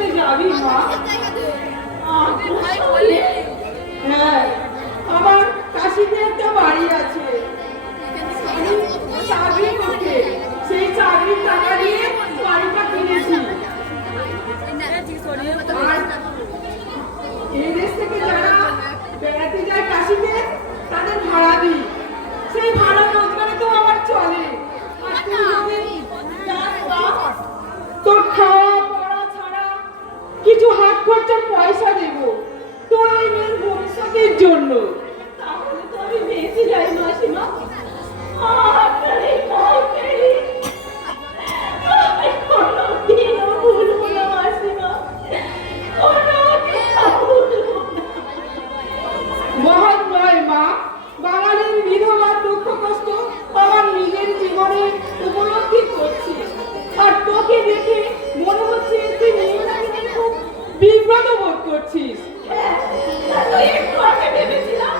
সাথে যাবি মা। হ্যাঁ। আমার কাশিতে একটা বাড়ি আছে। চাকরি সেই চাকরির টাকা দিয়ে বাড়িটা কিনেছি। তাদের ভাড়া দিই। সেই ভাড়া রোজগারে তো আমার চলে। খরচা পয়সা দেব। তোর ওই ভবিষ্যতের জন্য। তাহলে তো আমি বেঁচে যাই মাসিমা। বিব্রত বোধ করছিস। হ্যাঁ ভেবেছিলাম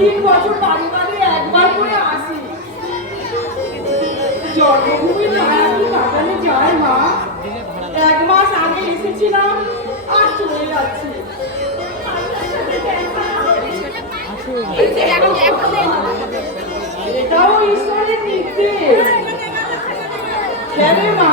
তিন বছর বাড়ি বাড়ি একবার করে আসি। জন্মভূমি ভাড়া যায় মা। এক মাস আগে এসেছিলাম আর চলে যাচ্ছি। এটাও ঈশ্বরের নির্দেশ। হ্যাঁ মা।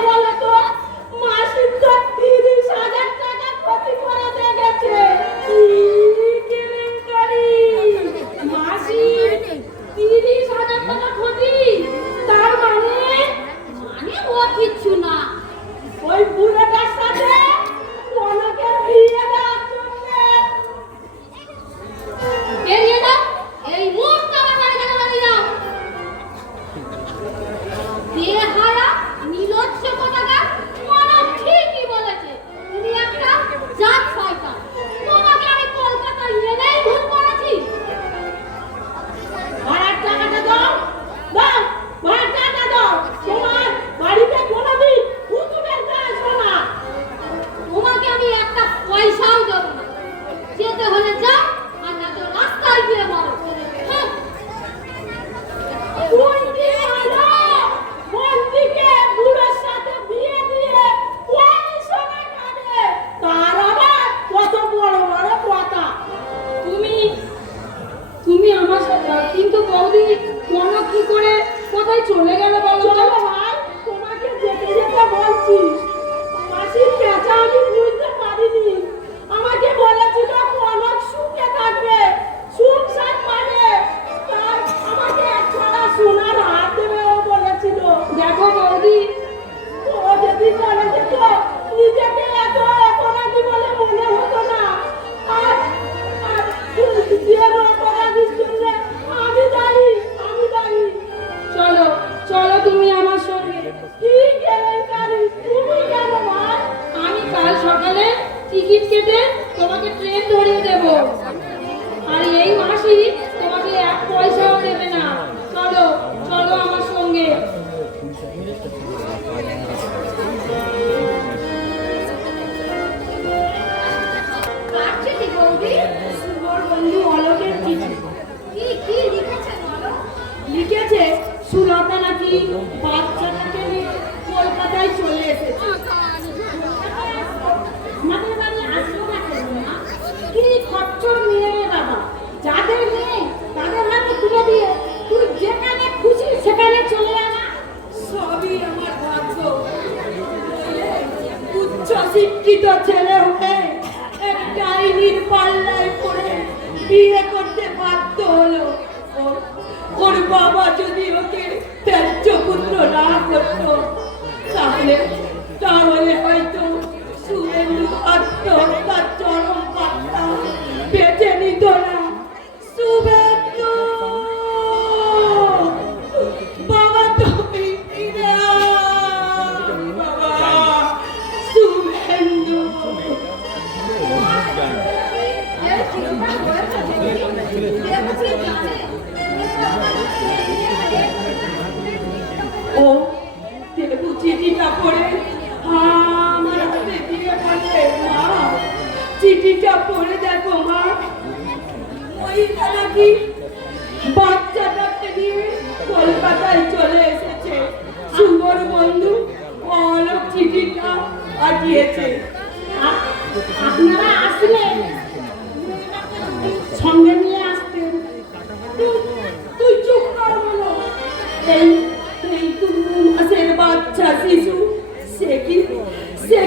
গেল কোথায় বলো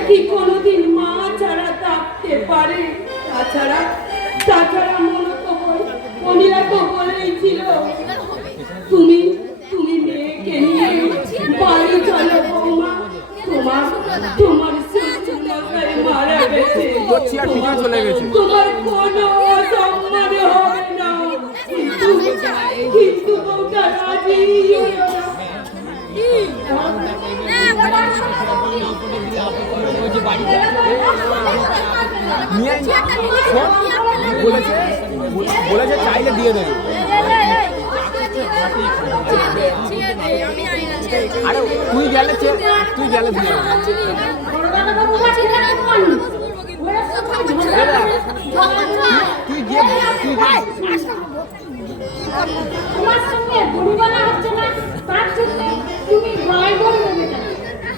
কি কোনোদিন মা ছাড়া থাকতে পারে? তাছাড়া তাছাড়া মনে তো মনিরা কবলেই বলেছিল তুমি তুমি মেয়েকে নিয়ে বাড়ি চলো বৌমা। তোমার তোমার মারা কিন্তু বলেছে বলেছে চাইলে দিয়ে দেবে। আরে তুই গেলে তুই গেলে দিয়ে তুই গিয়ে তুই তোমার সঙ্গে হচ্ছে না, তার জন্য তুমি ভয় ভয়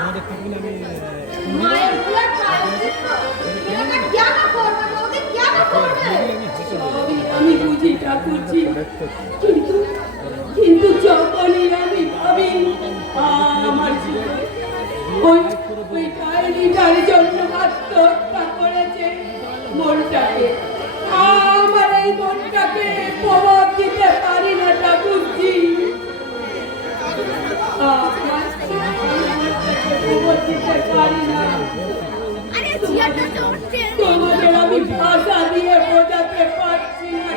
তোমাদের টিফিন আমি আমি বুঝি ঠাকুরজি কিন্তু কিন্তু যখনই আমি ভাবি আমার জীবনে ওই ওই ডায়েরিটারে তোমাদের আমি ভাষা দিয়ে বোঝাতে পারছি না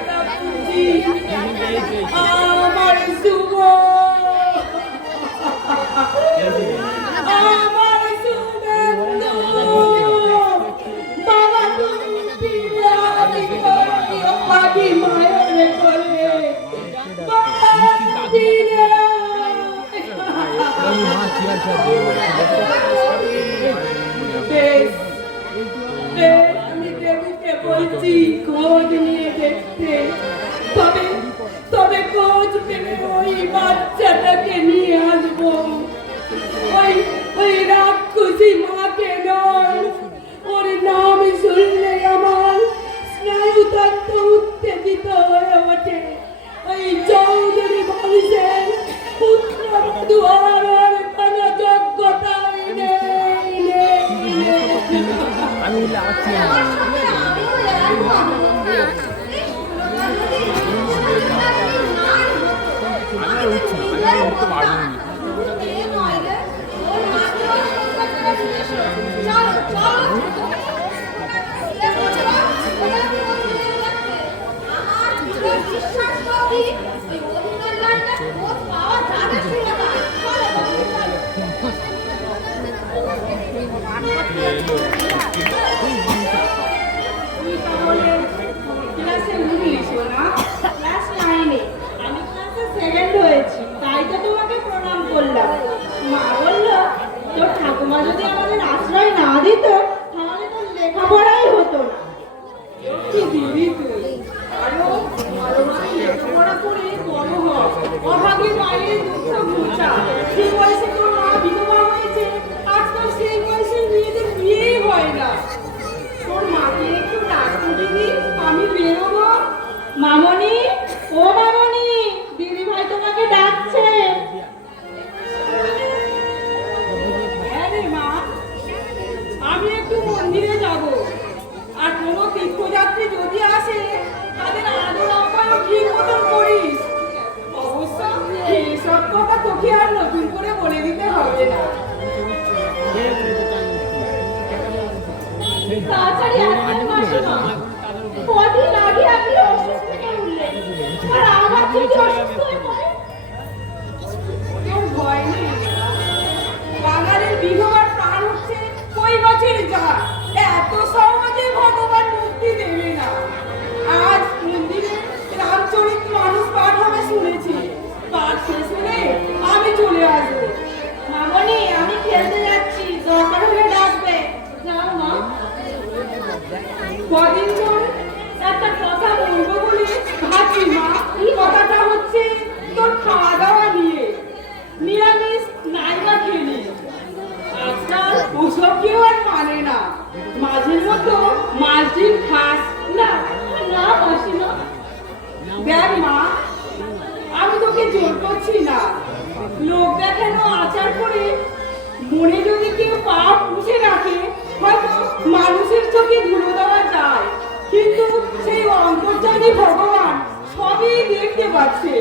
জানি ভগবান, সবই দেখতে পাচ্ছে।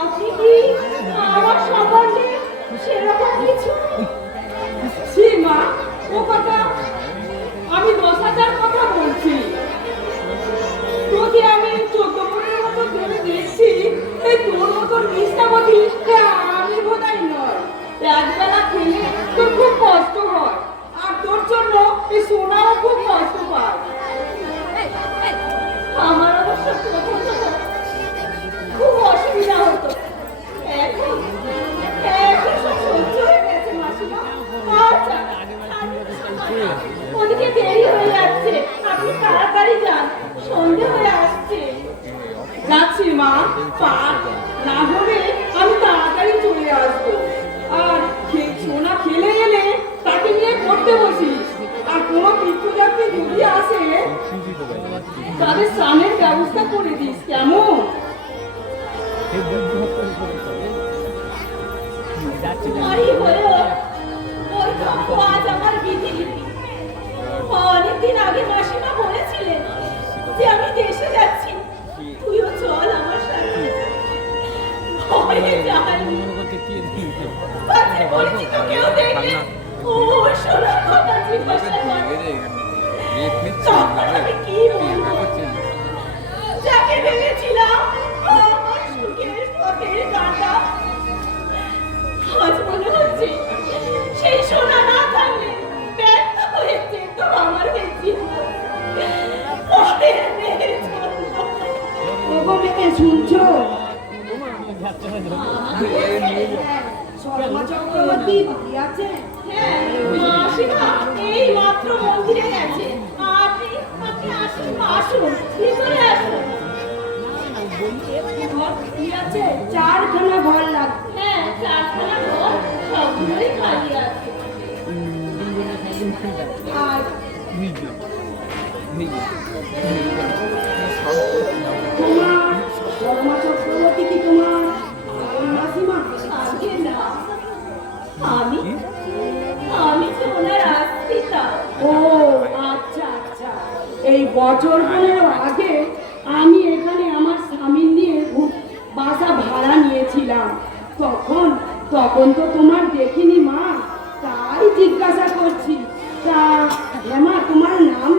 আপনি কি আমার সম্বন্ধে সেরকম কিছু? ছি ও কথা আমি দশ হাজার কথা বলছি। তোকে আমি চোদ্দ পনেরো মতো ধরে দেখছি তোর মতো নিষ্ঠাবতী আমি বোধ নয়। একবেলা মা চারখানা ঘর ঘর সবগুলোই আর তোমার আমি? আমি তো ওনার আস্তিতা ও আচ্ছা আচ্ছা। এই বছর পনেরো আগে আমি এখানে আমার স্বামী নিয়ে বাসা ভাড়া নিয়েছিলাম। তখন তখন তো তোমার দেখিনি মা। তাই জিজ্ঞাসা করছি। তা হেমা তোমার নাম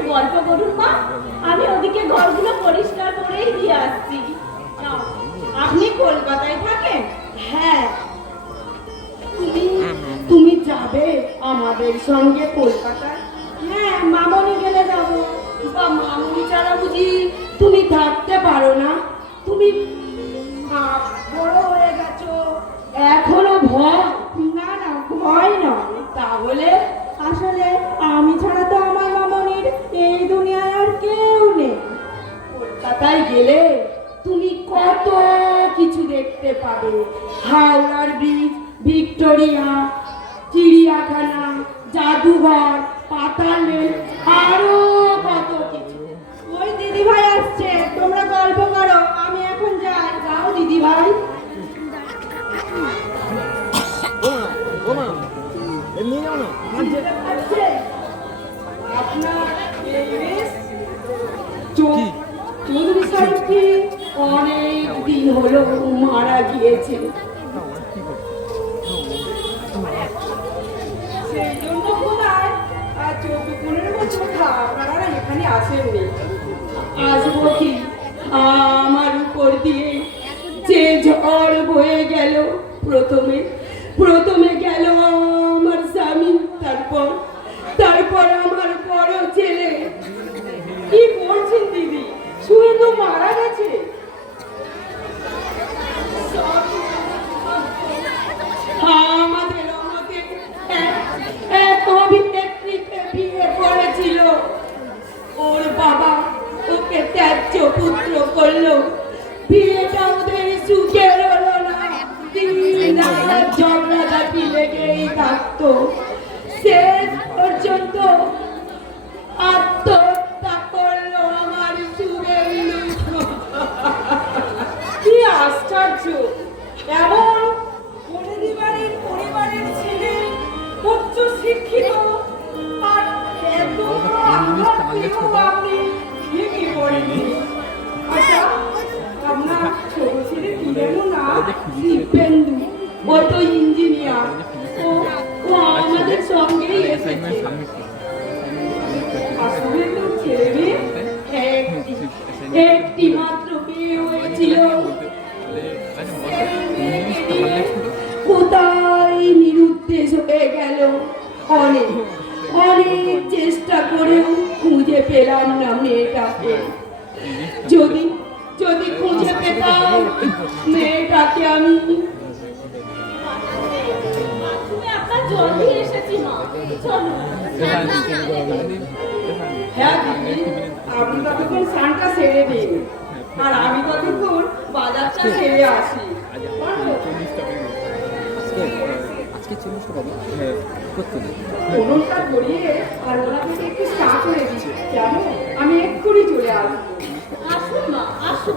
একটু গল্প করুন মা। আমি ওদিকে ঘরগুলো পরিষ্কার করেই দিয়ে আসছি। আপনি কলকাতায় থাকেন? হ্যাঁ। তুমি তুমি যাবে আমাদের সঙ্গে কলকাতায়? হ্যাঁ মামনি গেলে যাব। বা মামনি ছাড়া বুঝি তুমি থাকতে পারো না। তুমি বড় হয়ে গেছো। এখনও ভয়? না না ভয় নয়। তাহলে আসলে আমি ছাড়া তো মামনির এই দুনিয়ায় আর কেউ নেই। কলকাতায় গেলে তুমি কত কিছু দেখতে পাবে। হাওড়ার ব্রিজ ভিক্টোরিয়া, চিড়িয়াখানা, জাদুঘর, পাতাল আরও কত কিছু। ওই দিদি ভাই আসছে, তোমরা গল্প করো, আমি এখন যাই। যাও দিদি ভাই আপনার হলো মারা গিয়েছে। সেই জন্য বোধহয় চৌদ্দ পনেরো বছর আপনারা এখানে আসেননি আসব কি আমার উপর দিয়ে যে ঝড় বয়ে গেল, প্রথমে প্রথমে গেল আমার স্বামী, তারপর তারপর আমার বড় ছেলে। কি করছেন দিদি? শুয়ে তো মারা গেছে। know যদি যদি খুঁজে পেতাম মেয়েটাকে আমি বাথরুমে আপনার এসেছি মা চলো হ্যাঁ দিদি আপনি ততক্ষণ স্নানটা সেরে দিন। আর আমি ততক্ষণ বাজারটা সেরে আসি। আজকে চল্লিশটা পাবো হ্যাঁ। করতে উনুনটা ধরিয়ে আর ওরা থেকে একটু চা করে দিচ্ছি কেন? আমি এক্ষুনি চলে আসব। আসুন মা আসুন।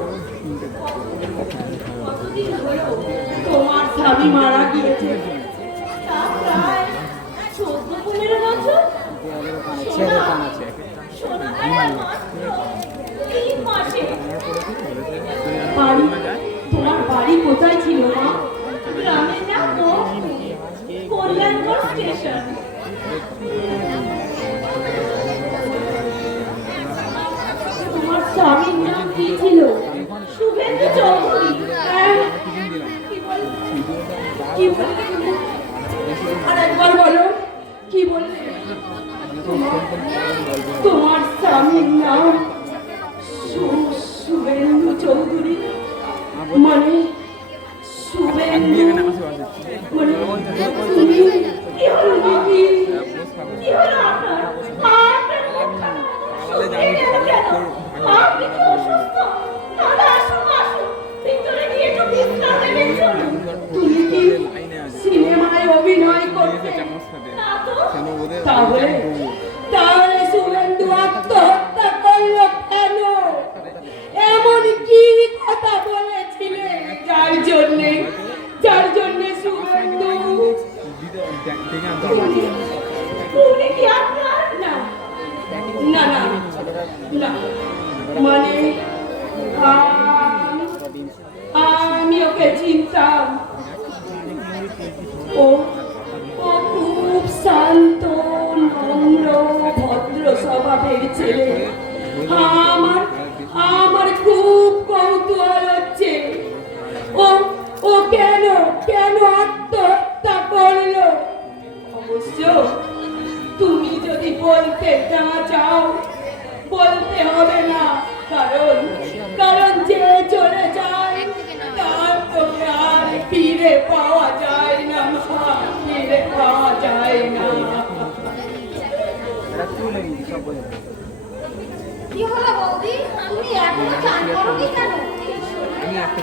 কতদিন হলো তোমার স্বামী মারা গিয়েছে? তা প্রায় চোদ্দ পনেরো বছর? তোমার বাড়ি কোথায় ছিল গ্রামের নাম Kulankor Station. চিনতাম ও ও শান্ত ভদ্র স্বভাবের ছেলে আমার বলতে না চাও বলতে হবে না। কারণ কারণ যে চলে যায় তার তো আর ফিরে পাওয়া যায় না ফিরে পাওয়া যায় না। কি হলো বৌদি? তুমি এখনও চান করোনি কেন? আমি একটা